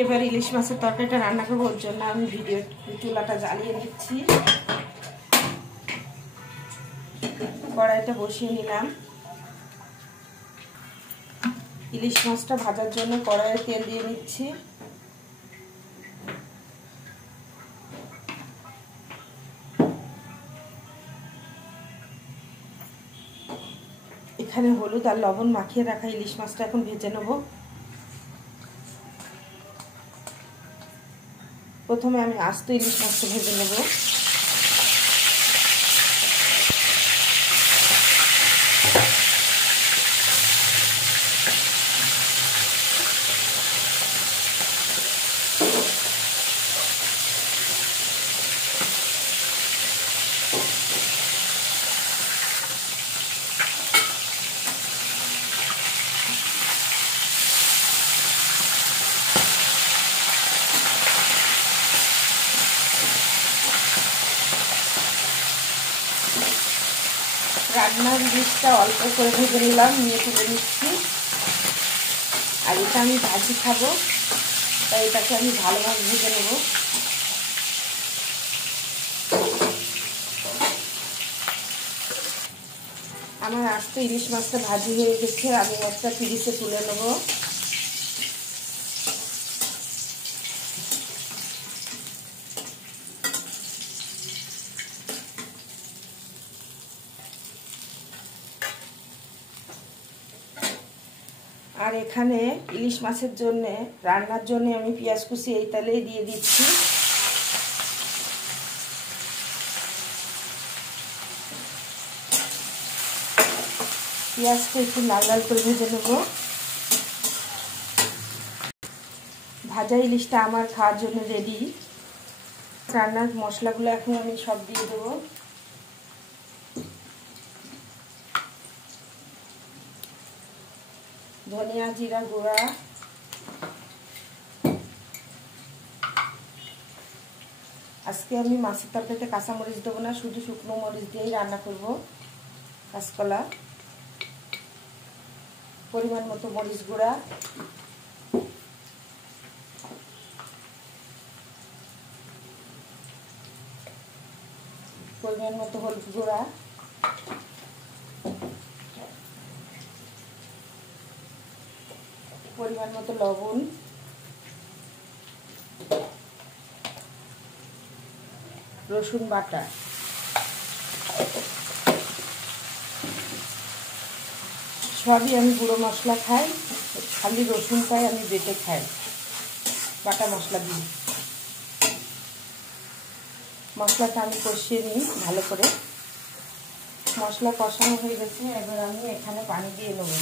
এবার ইলিশ মাছের তরকারিটা রান্না করবো, ওর জন্য আমি চুলাটা জ্বালিয়ে নিচ্ছি। কড়াইটা বসিয়ে নিলাম। ইলিশ মাছটা ভাজার জন্য কড়াইয়ে তেল দিয়ে নিচ্ছি। এখানে হলুদ আর লবণ মাখিয়ে রাখা ইলিশ মাছটা এখন ভেজে নেব। প্রথমে আমি আস্ত ইলিশ মাছটা ভেজে নেব। রান্নার ইলিশটা অল্প করে ভেজে নিলাম, নিয়ে তুলে নিচ্ছি। আর এটা আমি ভাজি খাবো, তাই এটাকে আমি ভালোভাবে ভেজে নেব। আমার আস্ত ইলিশ মাছটা ভাজি হয়ে গেছে, আমি একটা পিরিচে তুলে নেব। আর এখানে ইলিশ মাছের জন্য রান্নার জন্য আমি পেঁয়াজ কুচি এই তেলেই দিয়ে দিচ্ছি। পেঁয়াজটা একটু লাল লাল করে ভেজে নেব। ভাজা ইলিশটা আমার খাওয়ার জন্য রেডি। রান্নার মশলাগুলো এখন আমি সব দিয়ে দেবো। ধনিয়া জিরা গুঁড়া, আজকে আমি মাছের তরকারিতে কাঁচা মরিচ দেবো না, শুধু শুকনো মরিচ দিয়েই রান্না করব। কাঁচকলা, পরিমাণ মতো মরিচ গুঁড়া, পরিমাণ মতো হলুদ গুঁড়া, পরিমাণ মতো লবণ, রসুন বাটা। সবই আমি গুঁড়ো মশলা খাই, খালি রসুনটাই আমি বেটে খাই বাটা মশলা দিই। মশলাটা আমি কষিয়ে নিই ভালো করে। মশলা কষানো হয়ে গেছে, এবার আমি এখানে পানি দিয়ে নেব।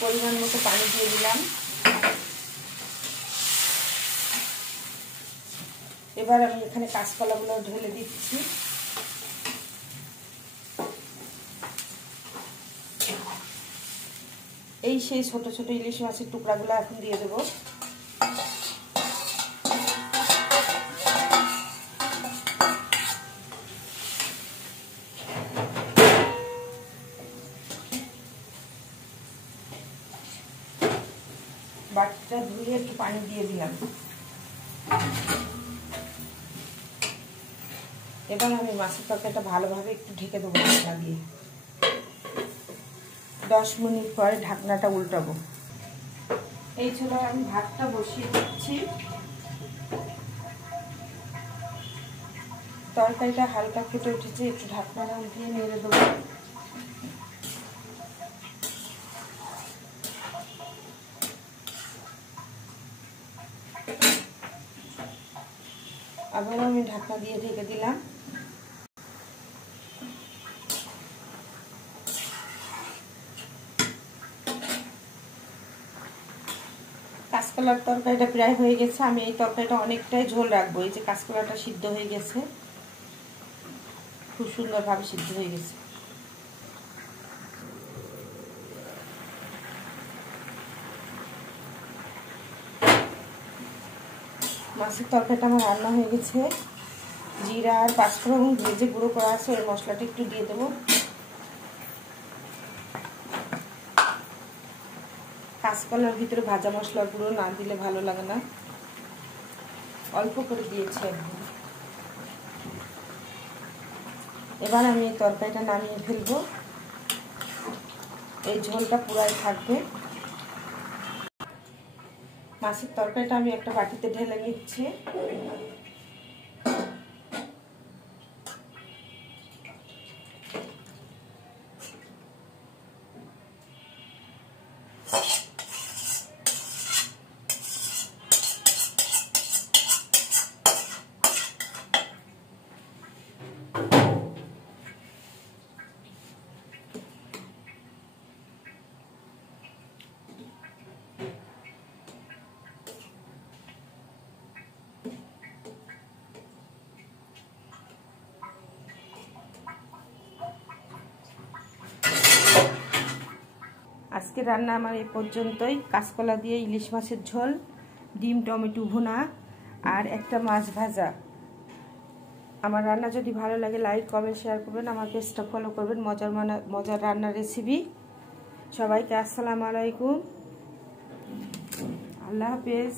পরিমাণ মতো পানি দিয়ে দিলাম। এবার আমি এখানে কাঁচকলাগুলো ঢেলে দিচ্ছি। এই সেই ছোট ছোট ইলিশ মাছের টুকরাগুলো এখন দিয়ে দেবো। বাটিটা ধুয়ে একটু পানি দিয়ে দিলাম। এবার আমি মাছের তরকারিটা ভালোভাবে একটু ঢেকে দেবো ঢাকনা দিয়ে। 10 মিনিট পরে ঢাকনাটা উল্টাবো। এই চুলায় আমি ভাতটা বসিয়ে দিচ্ছি। তরকারিটা হালকা ফুটে উঠেছে, একটু ঢাকনাটা উল্টিয়ে নেড়ে দেবো। আবার আমি ঢাকনা দিয়ে ঢেকে দিলাম। কাঁচকলার তরকারিটা প্রায় হয়ে গেছে। আমি এই তরকারিটা অনেকটাই ঝোল রাখবো। এই যে কাঁচকলাটা সিদ্ধ হয়ে গেছে, খুব সুন্দরভাবে সিদ্ধ হয়ে গেছে। মাছের তরকারিটা আমার রান্না হয়ে গেছে। জিরা আর পাঁচফোড়ন ভেজে গুঁড়ো করা আছে, ওই মশলাটা একটু দিয়ে দেবো। কাঁচকলার ভিতরে ভাজা মশলার গুঁড়ো না দিলে ভালো লাগে না, অল্প করে দিয়েছি একদম। এবার আমি এই তরকারিটা নামিয়ে ফেলবো, এই ঝোলটা পুরাই থাকবে। মাছের তরকারিটা আমি একটা বাটিতে ঢেলে নিচ্ছি। আজকে রান্না আমার এই পর্যন্তই। কাঁচকলা দিয়ে ইলিশ মাছের ঝোল, ডিম টমেটো ভুনা আর একটা মাছ ভাজা। আমার রান্না যদি ভালো লাগে লাইক কমেন্ট শেয়ার করবেন, আমার পেজটা ফলো করবেন। মজার রান্নার রেসিপি। সবাইকে আসসালামু আলাইকুম, আল্লাহ হাফেজ।